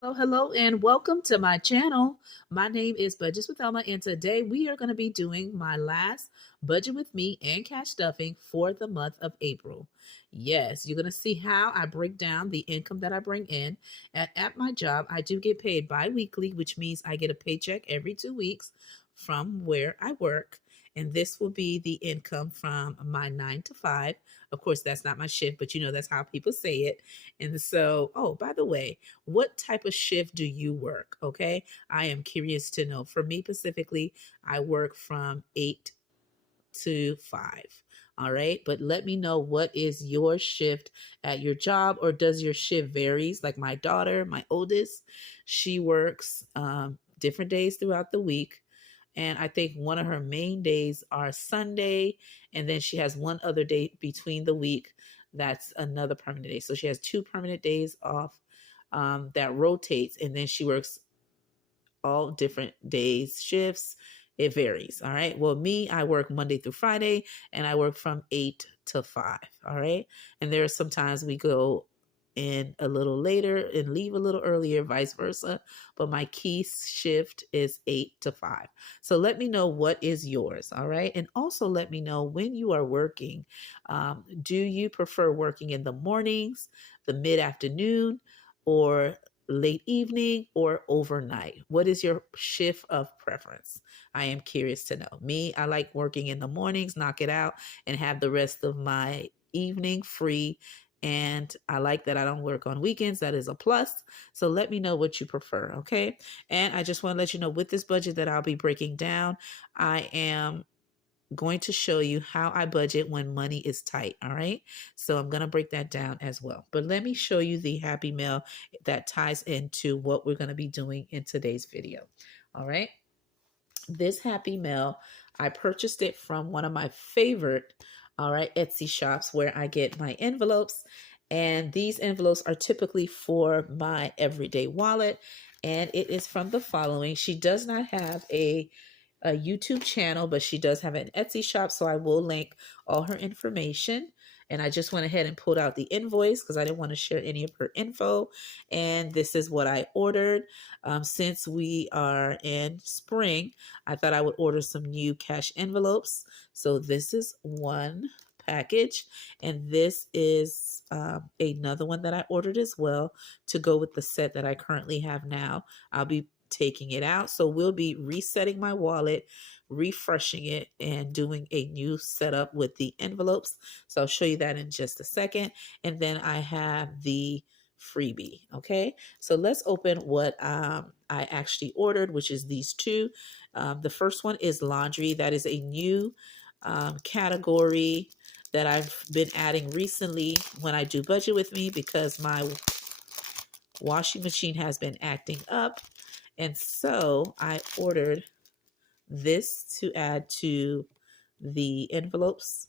Hello, and welcome to my channel. My name is Budgets with Elma, and today we are going to be doing my last budget with me and cash stuffing for the month of April. Yes, you're going to see how I break down the income that I bring in. At my job, I do get paid bi-weekly, which means I get a paycheck every 2 weeks from where I work. And this will be the income from my 9 to 5. Of course, that's not my shift, but that's how people say it. And so, oh, by the way, what type of shift do you work? Okay. I am curious to know. For me specifically, I work from 8 to 5. All right. But let me know, what is your shift at your job, or does your shift varies? Like my daughter, my oldest, she works different days throughout the week. And I think one of her main days are Sunday. And then she has one other day between the week. That's another permanent day. So she has 2 permanent days off that rotates. And then she works all different days, shifts. It varies. All right. Well, me, I work Monday through Friday, and I work from 8 to 5. All right. And there are sometimes we go in a little later and leave a little earlier, vice versa. But my key shift is 8 to 5. So let me know what is yours. All right. And also let me know when you are working. Do you prefer working in the mornings, the mid afternoon, or late evening, or overnight? What is your shift of preference? I am curious to know. Me, I like working in the mornings, knock it out, and have the rest of my evening free. And I like that I don't work on weekends. That is a plus. So let me know what you prefer. Okay. And I just want to let you know, with this budget that I'll be breaking down, I am going to show you how I budget when money is tight. All right. So I'm going to break that down as well. But let me show you the happy mail that ties into what we're going to be doing in today's video. All right. This happy mail, I purchased it from one of my favorite, all right, Etsy shops, where I get my envelopes. And these envelopes are typically for my everyday wallet. And it is from the following. She does not have a YouTube channel, but she does have an Etsy shop. So I will link all her information. And I just went ahead and pulled out the invoice because I didn't want to share any of her info. And this is what I ordered. Since we are in spring, I thought I would order some new cash envelopes. So this is one package, and this is another one that I ordered as well to go with the set that I currently have now. I'll be taking it out. So we'll be resetting my wallet, refreshing it, and doing a new setup with the envelopes. So I'll show you that in just a second. And then I have the freebie. Okay. So let's open what I actually ordered, which is these two. The first one is laundry. That is a new category that I've been adding recently when I do budget with me, because my washing machine has been acting up. And so I ordered this to add to the envelopes.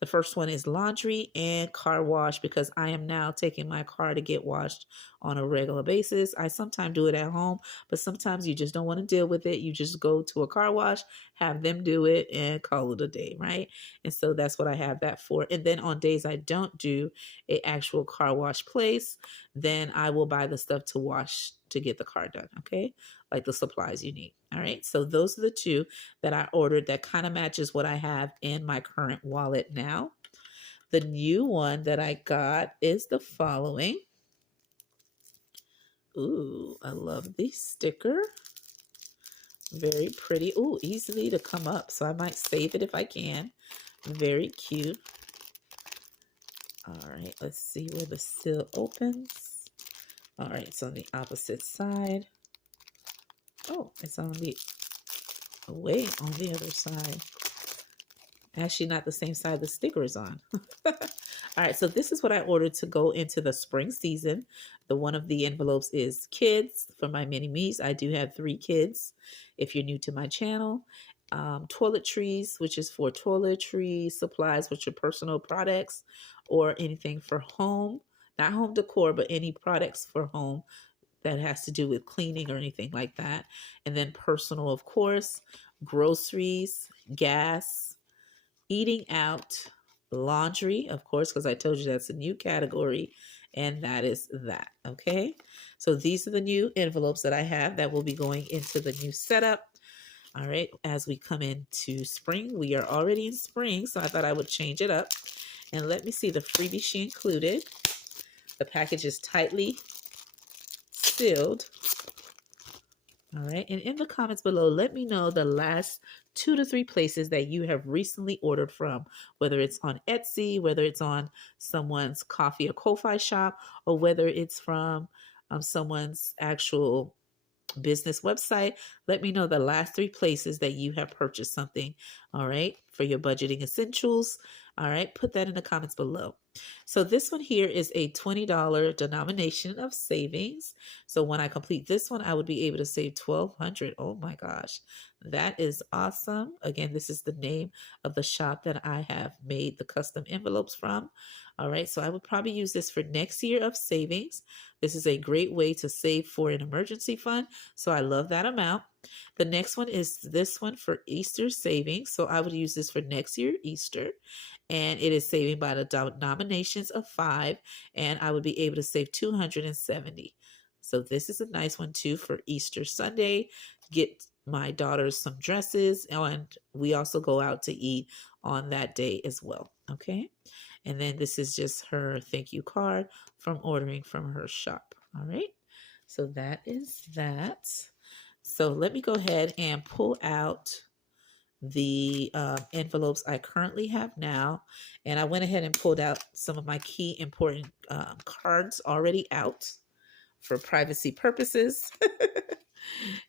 The first one is laundry and car wash, because I am now taking my car to get washed on a regular basis. I sometimes do it at home, but sometimes you just don't want to deal with it. You just go to a car wash, have them do it, and call it a day, right? And so that's what I have that for. And then on days I don't do a actual car wash place, then I will buy the stuff to wash to get the car done, okay? Like the supplies you need. All right. So those are the two that I ordered that kind of matches what I have in my current wallet now. The new one that I got is the following. Ooh, I love the sticker. Very pretty. Ooh, easily to come up. So I might save it if I can. Very cute. All right, let's see where the seal opens. All right, it's on the opposite side. Oh, it's on the way on the other side. Actually, not the same side the sticker is on. All right, so this is what I ordered to go into the spring season. The one of the envelopes is kids for my mini me's. I do have 3 kids. If you're new to my channel, toiletries, which is for toiletry supplies, which are personal products, or anything for home, not home decor, but any products for home that has to do with cleaning or anything like that. And then personal, of course, groceries, gas, eating out, laundry, of course, because I told you that's a new category, And that is that. Okay. So these are the new envelopes that I have that will be going into the new setup. All right. As we come into spring, we are already in spring. So I thought I would change it up. And let me see the freebie she included. The package is tightly sealed. All right. And in the comments below, let me know the last 2 to 3 places that you have recently ordered from, whether it's on Etsy, whether it's on someone's coffee or ko-fi shop, or whether it's from someone's actual business website. Let me know the last 3 places that you have purchased something. All right. For your budgeting essentials. All right. Put that in the comments below. So this one here is a $20 denomination of savings. So when I complete this one, I would be able to save $1,200. Oh my gosh. That is awesome. Again, this is the name of the shop that I have made the custom envelopes from. All right. So I would probably use this for next year of savings. This is a great way to save for an emergency fund. So I love that amount. The next one is this one for Easter savings. So I would use this for next year, Easter. And it is saving by the denominations of 5. And I would be able to save 270. So this is a nice one too for Easter Sunday. Get my daughters some dresses. And we also go out to eat on that day as well. Okay. And then this is just her thank you card from ordering from her shop. All right. So that is that. So let me go ahead and pull out the envelopes I currently have now. And I went ahead and pulled out some of my key important cards already out for privacy purposes.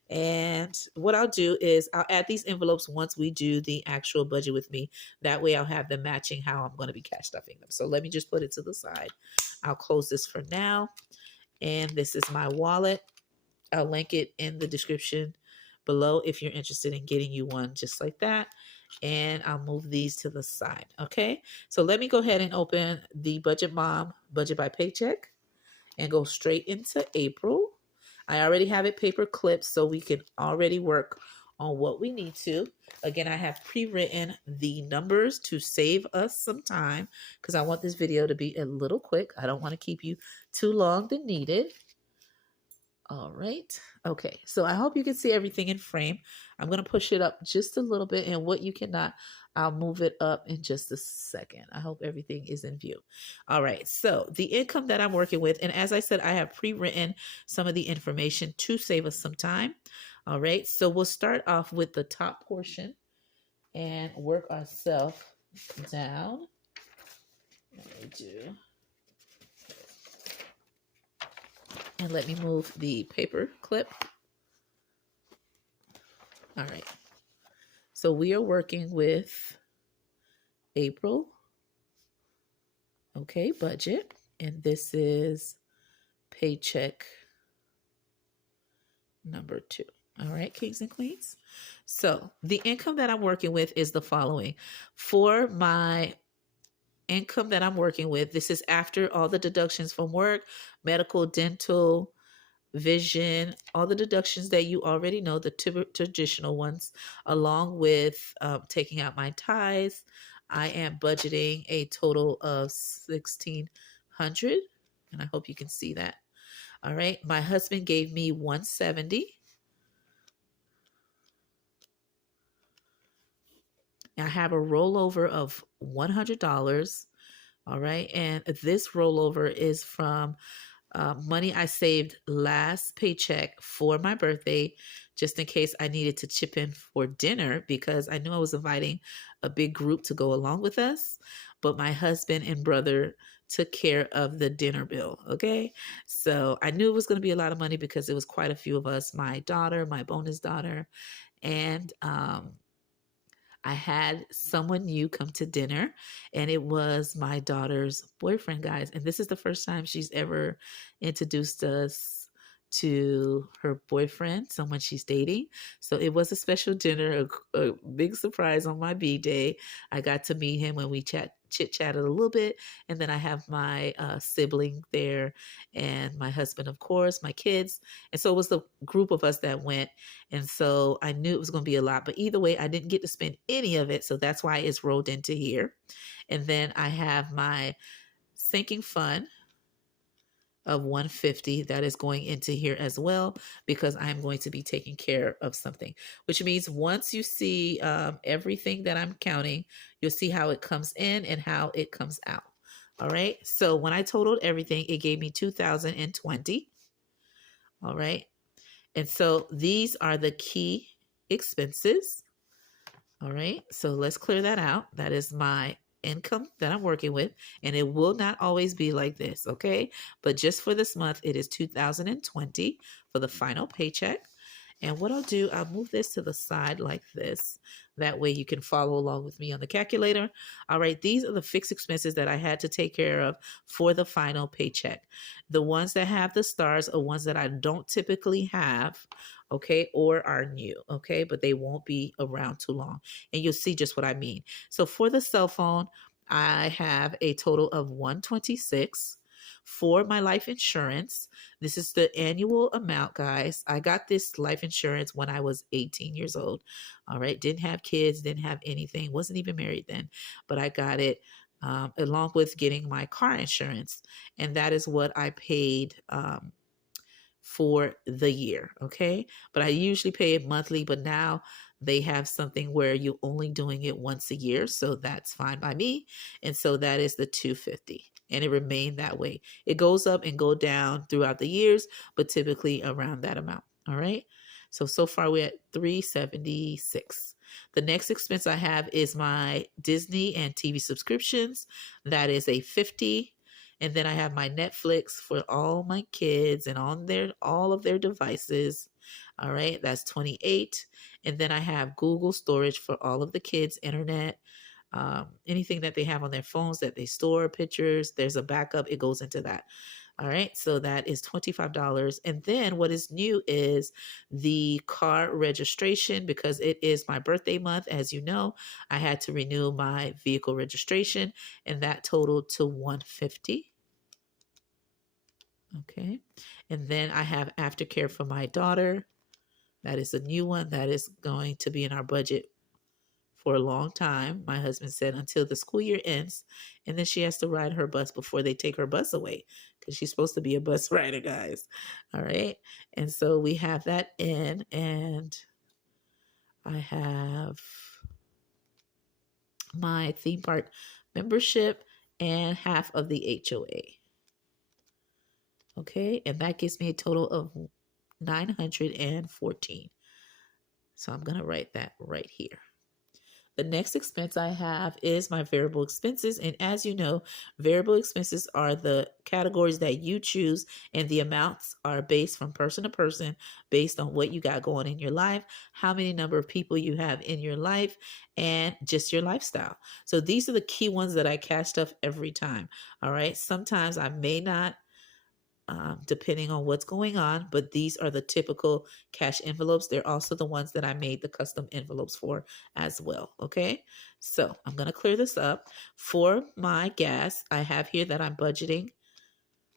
And what I'll do is I'll add these envelopes once we do the actual budget with me. That way I'll have them matching how I'm going to be cash stuffing them. So let me just put it to the side. I'll close this for now. And this is my wallet. I'll link it in the description below if you're interested in getting you one just like that. And I'll move these to the side. Okay. So let me go ahead and open the Budget Mom Budget by Paycheck and go straight into April. I already have it paper clipped so we can already work on what we need to. Again, I have pre-written the numbers to save us some time because I want this video to be a little quick. I don't want to keep you too long than needed. All right. Okay. So I hope you can see everything in frame. I'm going to push it up just a little bit, and what you cannot, I'll move it up in just a second. I hope everything is in view. All right. So the income that I'm working with, and as I said, I have pre-written some of the information to save us some time. All right. So we'll start off with the top portion and work ourselves down. Let me do. And let me move the paper clip. All right. So we are working with April. Okay, budget. And this is paycheck number 2. All right, kings and queens. So the income that I'm working with is the following. For my income that I'm working with, this is after all the deductions from work, medical, dental, vision, all the deductions that you already know, the traditional ones, along with taking out my tithes. I am budgeting a total of $1,600, and I hope you can see that. All right, my husband gave me $170. I have a rollover of $100. All right, and this rollover is from money I saved last paycheck for my birthday, just in case I needed to chip in for dinner, because I knew I was inviting a big group to go along with us, but my husband and brother took care of the dinner bill. Okay. So I knew it was going to be a lot of money because it was quite a few of us, my daughter, my bonus daughter, and I had someone new come to dinner, and it was my daughter's boyfriend, guys. And this is the first time she's ever introduced us to her boyfriend, someone she's dating. So it was a special dinner, a big surprise on my B-day. I got to meet him when we chit-chatted a little bit. And then I have my sibling there and my husband, of course, my kids. And so it was the group of us that went. And so I knew it was going to be a lot. But either way, I didn't get to spend any of it. So that's why it's rolled into here. And then I have my sinking fund. of 150 that is going into here as well, because I'm going to be taking care of something, which means once you see everything that I'm counting, you'll see how it comes in and how it comes out. All right. So when I totaled everything, it gave me 2020. All right. And so these are the key expenses. All right. So let's clear that out. That is my income that I'm working with. And it will not always be like this. Okay. But just for this month, it is 2020 for the final paycheck. And what I'll do, I'll move this to the side like this. That way you can follow along with me on the calculator. All right, these are the fixed expenses that I had to take care of for the final paycheck. The ones that have the stars are ones that I don't typically have, okay, or are new, okay, but they won't be around too long. And you'll see just what I mean. So for the cell phone, I have a total of 126. For my life insurance, this is the annual amount, guys. I got this life insurance when I was 18 years old. All right. Didn't have kids, didn't have anything, wasn't even married then, but I got it along with getting my car insurance. And that is what I paid for the year. Okay. But I usually pay it monthly, but now they have something where you're only doing it once a year. So that's fine by me. And so that is the 250. And it remained that way. It goes up and go down throughout the years, but typically around that amount. All right. So far we're at 376. The next expense I have is my Disney and TV subscriptions. That is a 50. And then I have my Netflix for all my kids and on all of their devices. All right, that's 28. And then I have Google storage for all of the kids' internet. Anything that they have on their phones that they store pictures, there's a backup, it goes into that. All right, so that is $25. And then what is new is the car registration, because it is my birthday month. As you know, I had to renew my vehicle registration, and that totaled to 150. Okay. And then I have aftercare for my daughter. That is a new one that is going to be in our budget for a long time. My husband said until the school year ends. And then she has to ride her bus before they take her bus away, because she's supposed to be a bus rider, guys. All right. And so we have that in. And I have my theme park membership and half of the HOA. Okay, and that gives me a total of 914. So I'm going to write that right here. The next expense I have is my variable expenses. And as you know, variable expenses are the categories that you choose, and the amounts are based from person to person, based on what you got going in your life, how many number of people you have in your life, and just your lifestyle. So these are the key ones that I cash stuff every time. All right. Sometimes I may not, depending on what's going on, but these are the typical cash envelopes. They're also the ones that I made the custom envelopes for as well. Okay, so I'm going to clear this up. For my gas, I have here that I'm budgeting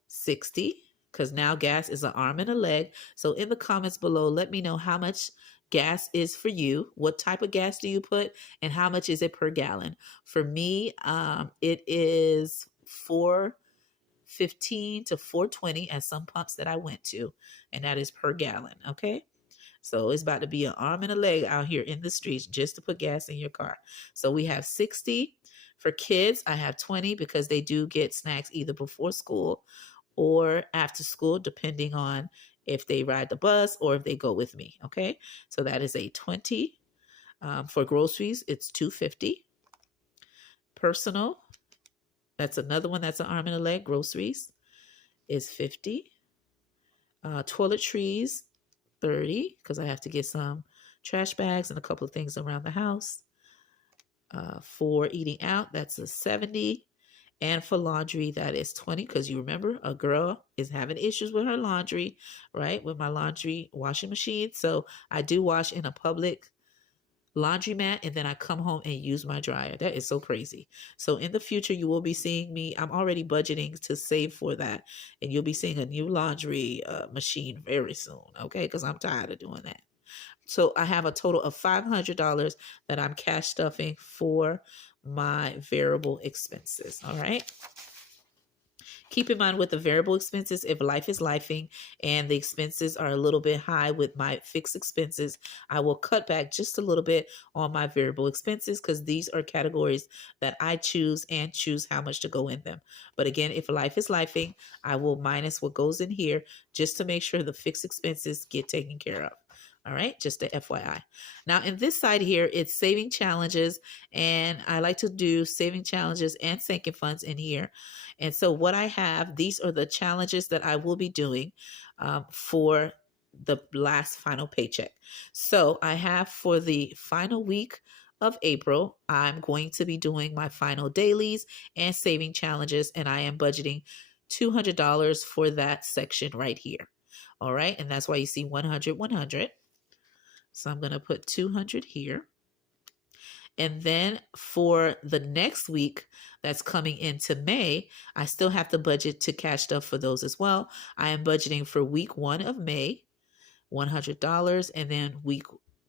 60, because now gas is an arm and a leg. So in the comments below, let me know how much gas is for you. What type of gas do you put, and how much is it per gallon? For me, it is 415 to 420 at some pumps that I went to, and that is per gallon. Okay, so it's about to be an arm and a leg out here in the streets just to put gas in your car. So we have 60. For kids, I have 20, because they do get snacks either before school or after school, depending on if they ride the bus or if they go with me. Okay, so that is a 20. For groceries, it's 250. Personal, that's another one that's an arm and a leg. Groceries is 50. Toiletries, 30, because I have to get some trash bags and a couple of things around the house. For eating out, that's a 70. And for laundry, that is 20, because you remember a girl is having issues with her laundry, right? With my laundry washing machine. So I do wash in a public laundromat, and then I come home and use my dryer. That is so crazy. So in the future, you will be seeing me. I'm already budgeting to save for that, and you'll be seeing a new laundry machine very soon. Okay, because I'm tired of doing that. So I have a total of $500 that I'm cash stuffing for my variable expenses. All right. Keep in mind with the variable expenses, if life is lifing and the expenses are a little bit high with my fixed expenses, I will cut back just a little bit on my variable expenses because these are categories that I choose and choose how much to go in them. But again, if life is lifing, I will minus what goes in here just to make sure the fixed expenses get taken care of. All right, just a FYI. Now in this side here, it's saving challenges, and I like to do saving challenges and sinking funds in here. And so what I have, these are the challenges that I will be doing for the last final paycheck. So I have for the final week of April, I'm going to be doing my final dailies and saving challenges, and I am budgeting $200 for that section right here. All right, and that's why you see 100, 100. So I'm going to put 200 here. And then for the next week that's coming into May, I still have to budget to cash stuff for those as well. I am budgeting for week 1 of May, $100, and then week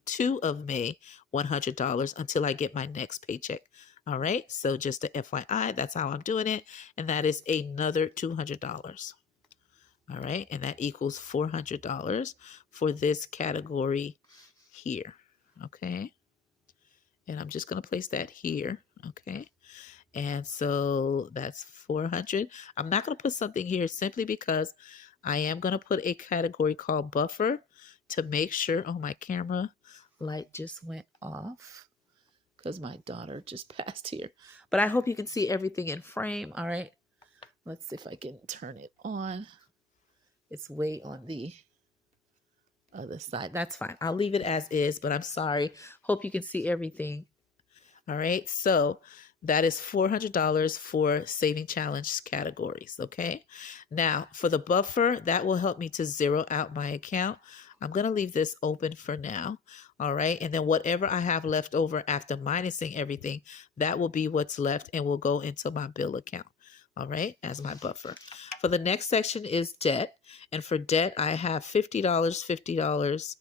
2 of May, $100 until I get my next paycheck. All right, so just a FYI, that's how I'm doing it. And that is another $200. All right, and that equals $400 for this category here. Okay, and I'm just going to place that here. Okay, and so that's 400. I'm not going to put something here simply because I am going to put a category called buffer to make sure. Oh, my camera light just went off because my daughter just passed here. But I hope you can see everything in frame. All right, let's see if I can turn it on. It's way on the other side. That's fine. I'll leave it as is, but I'm sorry. Hope you can see everything. All right. So that is $400 for saving challenge categories. Okay. Now for the buffer, that will help me to zero out my account. I'm going to leave this open for now. All right. And then whatever I have left over after minusing everything, that will be what's left and will go into my bill account. All right, as my buffer. For the next section is debt. And for debt, I have $50, $50,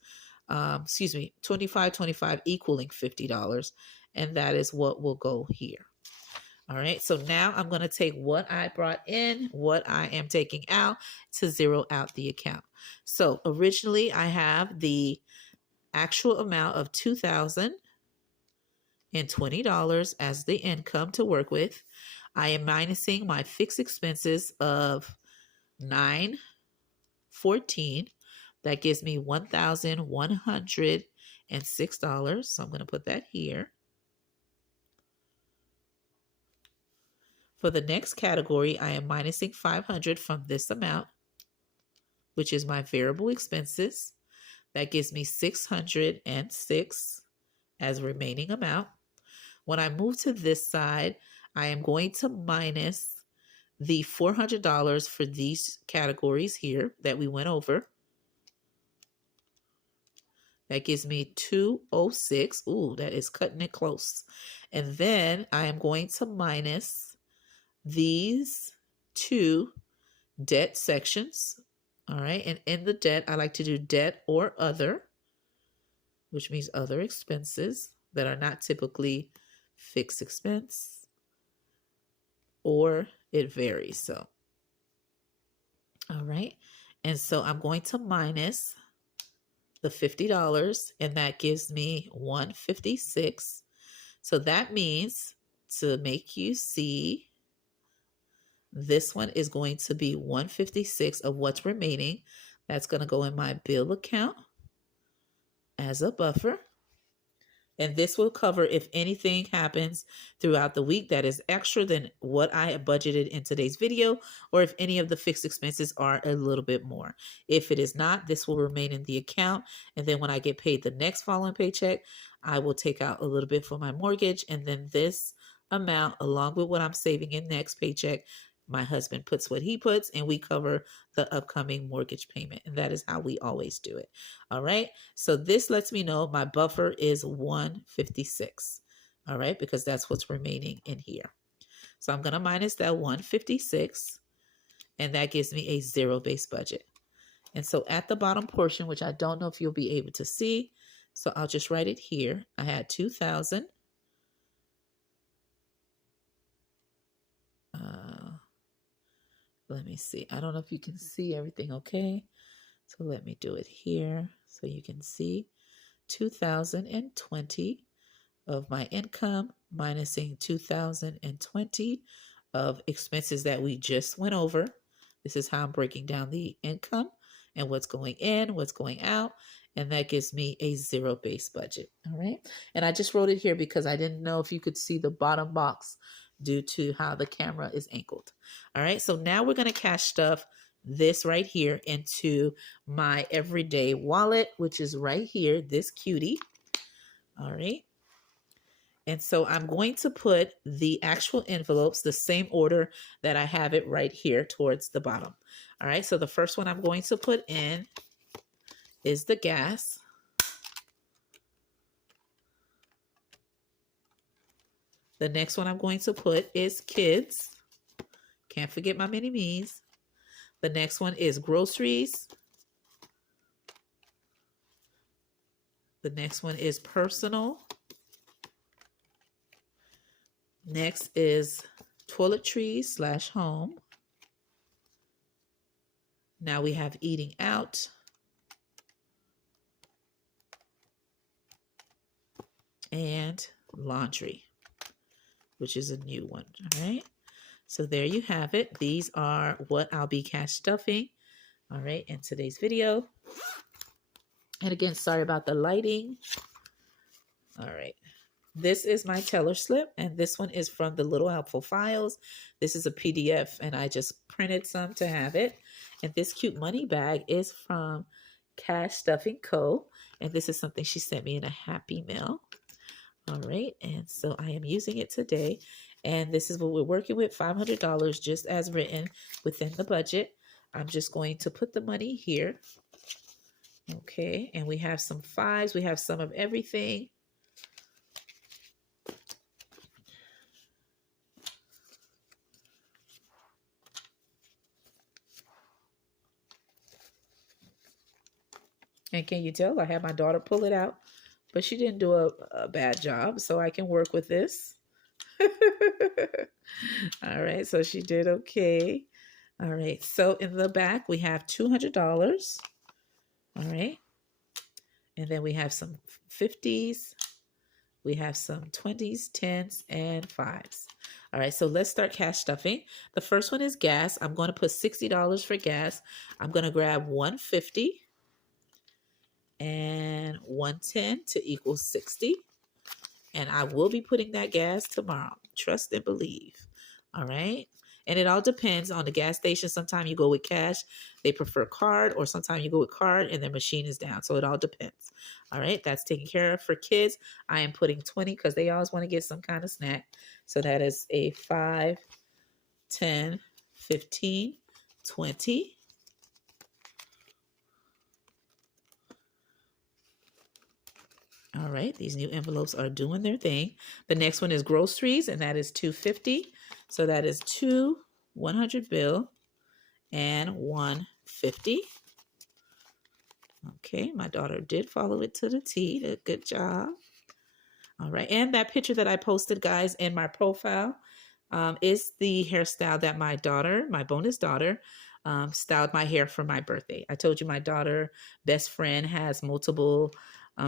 excuse me, 25, 25 equaling $50. And that is what will go here. All right, so now I'm going to take what I brought in, what I am taking out to zero out the account. So originally I have the actual amount of $2,020 as the income to work with. I am minusing my fixed expenses of $914. That gives me $1,106. So I'm going to put that here. For the next category, I am minusing $500 from this amount, which is my variable expenses. That gives me $606 as remaining amount. When I move to this side, I am going to minus the $400 for these categories here that we went over. That gives me $206. Ooh, that is cutting it close. And then I am going to minus these two debt sections. All right. And in the debt, I like to do debt or other, which means other expenses that are not typically fixed expense, or it varies. So, all right. And so I'm going to minus the $50, and that gives me $156. So that means, to make you see, this one is going to be $156 of what's remaining. That's going to go in my bill account as a buffer. And this will cover if anything happens throughout the week that is extra than what I have budgeted in today's video, or if any of the fixed expenses are a little bit more. If it is not, this will remain in the account. And then when I get paid the next following paycheck, I will take out a little bit for my mortgage. And then this amount, along with what I'm saving in next paycheck, my husband puts what he puts, and we cover the upcoming mortgage payment. And that is how we always do it. All right. So this lets me know my buffer is 156. All right. Because that's what's remaining in here. So I'm going to minus that 156. And that gives me a zero-based budget. And so at the bottom portion, which I don't know if you'll be able to see, so I'll just write it here. I had 2,000. Let me see. I don't know if you can see everything okay. So let me do it here so you can see 2020 of my income minusing 2020 of expenses that we just went over. This is how I'm breaking down the income and what's going in, what's going out. And that gives me a zero-based budget. All right. And I just wrote it here because I didn't know if you could see the bottom box due to how the camera is angled. All right. So now we're going to cash stuff this right here into my everyday wallet, which is right here, this cutie. All right. And so I'm going to put the actual envelopes the same order that I have it right here towards the bottom. All right, so the first one I'm going to put in is the gas. The next one I'm going to put is kids. Can't forget my mini me's. The next one is groceries. The next one is personal. Next is toiletries / home. Now we have eating out. And laundry, which is a new one. All right. So there you have it. These are what I'll be cash stuffing. All right. In today's video. And again, sorry about the lighting. All right. This is my teller slip, and this one is from the Little Helpful Files. This is a PDF, and I just printed some to have it. And this cute money bag is from Cash Stuffing Co. And this is something she sent me in a Happy Mail. All right, and so I am using it today. And this is what we're working with, $500 just as written within the budget. I'm just going to put the money here. Okay, and we have some fives. We have some of everything. And can you tell? I had my daughter pull it out, but she didn't do a bad job, so I can work with this. All right, so she did okay. All right, so in the back, we have $200. All right, and then we have some 50s. We have some 20s, 10s, and 5s. All right, so let's start cash stuffing. The first one is gas. I'm going to put $60 for gas. I'm going to grab $150 and $110 to equal 60. And I will be putting that gas tomorrow. Trust and believe. All right. And it all depends on the gas station. Sometimes you go with cash, they prefer card, or sometimes you go with card and their machine is down. So it all depends. All right. That's taken care of. For kids, I am putting 20 because they always want to get some kind of snack. So that is a 5, 10, 15, 20. All right, these new envelopes are doing their thing. The next one is groceries, and that is $250. So that is 2 100 bill and $150. Okay, my daughter did follow it to the T. Good job. All right, and that picture that I posted, guys, in my profile is the hairstyle that my daughter, my bonus daughter, styled my hair for my birthday. I told you my daughter, best friend, has multiple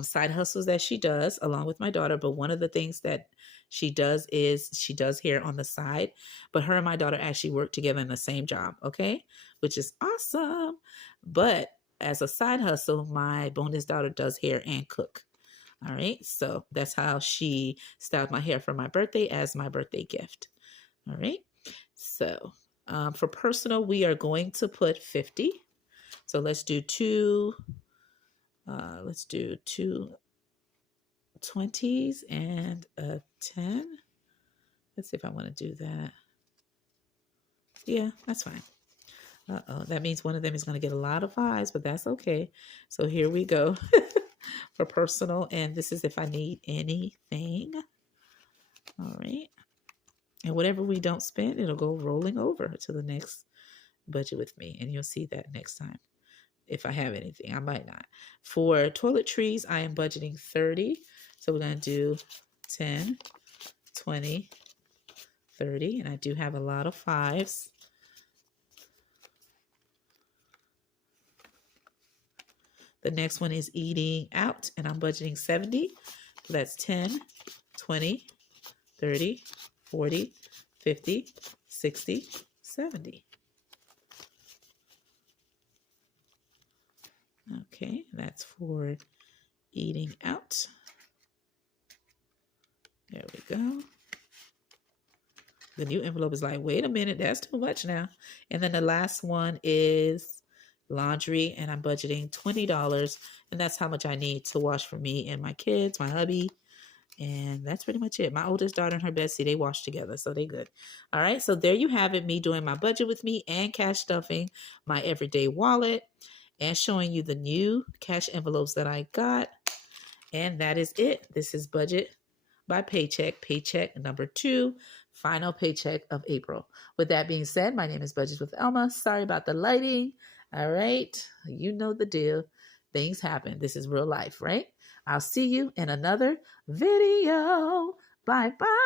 side hustles that she does along with my daughter. But one of the things that she does is she does hair on the side. But her and my daughter actually work together in the same job, okay? Which is awesome. But as a side hustle, my bonus daughter does hair and cook. All right, so that's how she styled my hair for my birthday as my birthday gift. All right, so for personal, we are going to put 50. So let's do two 20s and a 10. Let's see if I want to do that. Yeah, that's fine. That means one of them is going to get a lot of fives, but that's okay. So here we go for personal. And this is if I need anything. All right. And whatever we don't spend, it'll go rolling over to the next budget with me. And you'll see that next time. If I have anything, I might not. For toiletries, I am budgeting 30. So we're going to do 10, 20, 30. And I do have a lot of fives. The next one is eating out, and I'm budgeting 70. So that's 10, 20, 30, 40, 50, 60, 70. Okay, that's for eating out. There we go. The new envelope is like, wait a minute, that's too much now. And then the last one is laundry, and I'm budgeting $20. And that's how much I need to wash for me and my kids, my hubby. And that's pretty much it. My oldest daughter and her bestie, they wash together, so they good. All right, so there you have it, me doing my budget with me and cash stuffing my everyday wallet and showing you the new cash envelopes that I got. And that is it. This is Budget by Paycheck, paycheck number 2, final paycheck of April. With that being said, my name is Budgets with Elma. Sorry about the lighting. All right, you know the deal. Things happen. This is real life, right? I'll see you in another video. Bye-bye.